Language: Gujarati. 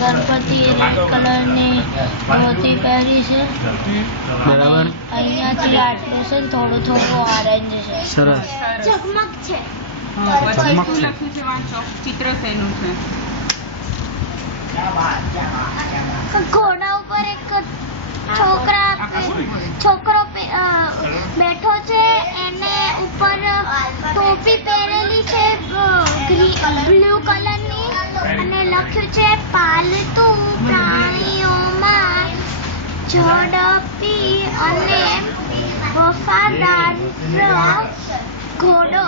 गणपति रेड कलर ने धोती पहरी है बराबर अहींयाथी आटलू छे थोड़ो थोड़ो ऑरेंज है सरस चकमक छे પછી શું લખ્યું છે વાંચો ચિત્ર શેનું છે ઘોડા ઉપર એક છોકરો બેઠો છે એને ઉપર ટોપી પહેરેલી છે બ્લુ કલરની અને લખ્યું છે પાલતુ પ્રાણીઓમાં ઝડપી અને વફાદાર ઘોડો